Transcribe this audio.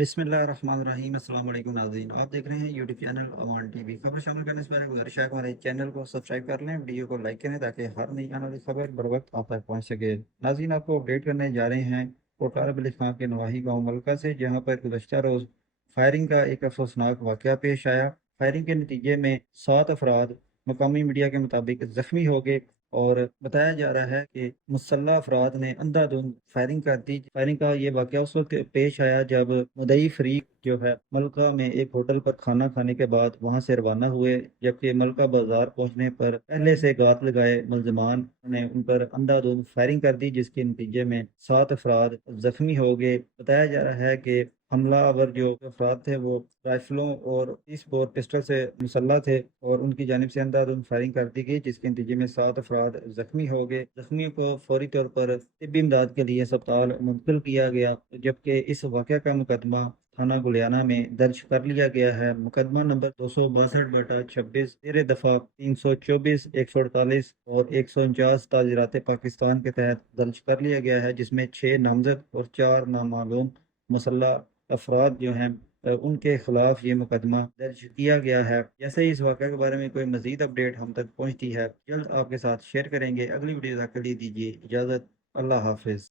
बिस्मिल्लाहिर्रहमानिर्रहीम। अस्सलाम वालेकुम नाज़रीन, आप देख रहे हैं यूट्यूब चैनल अवान टीवी। खबर शामिल करने से पहले गुजारिश है कि हमारे चैनल को सब्सक्राइब कर लें, वीडियो को लाइक करें ताकि हर नई आने वाली खबर बर वक्त आप तक पहुंच सके। नाज़रीन, आपको अपडेट करने जा रहे हैं कोटला बिल इस्लाम के नवाही गाँव मलका से, जहां पर गुज़श्ता रोज़ फायरिंग का एक अफसोसनाक वाक़या पेश आया। फायरिंग के नतीजे में 7 अफराद मकामी मीडिया के मुताबिक ज़ख्मी हो गए और बताया जा रहा है कि मुसल्लह अफराद ने अंधाधुंध फायरिंग कर दी। फायरिंग का ये वाकया उस वक्त पेश आया जब मुदई फरीक जो है मलका में एक होटल पर खाना खाने के बाद वहां से रवाना हुए, जबकि मलका बाजार पहुंचने पर पहले से घात लगाए मुलजमान ने उन पर अंधाधुंध फायरिंग कर दी, जिसके नतीजे में 7 अफराद जख्मी हो गए। बताया जा रहा है कि हमलावर जो अफराद थे वो राइफलों और 30 बोर पिस्टल से मुसल्ला थे और उनकी जानिब से अंधाधुंध फायरिंग कर दी गई, जिसके नतीजे में 7 अफराद जख्मी हो गए। जख्मियों को फौरी तौर पर तिब्बी इमदाद के लिए अस्पताल मुंतकिल किया गया, जबकि इस वाक़या का मुकदमा थाना गुलियाना में दर्ज कर लिया गया है। मुकदमा नंबर 262/26 जेर दफ़ा 324, 148 और 149 ताज़ीरात पाकिस्तान के तहत दर्ज कर लिया गया है, जिसमें 6 नामजद और 4 नामालूम मुसल्ला अफराद जो हैं उनके खिलाफ ये मुकदमा दर्ज किया गया है। जैसे ही इस वाक़े के बारे में कोई मज़ीद अपडेट हम तक पहुँचती है, जल्द आपके साथ शेयर करेंगे। अगली वीडियो तक के लिए दीजिए इजाज़त। अल्लाह हाफिज़।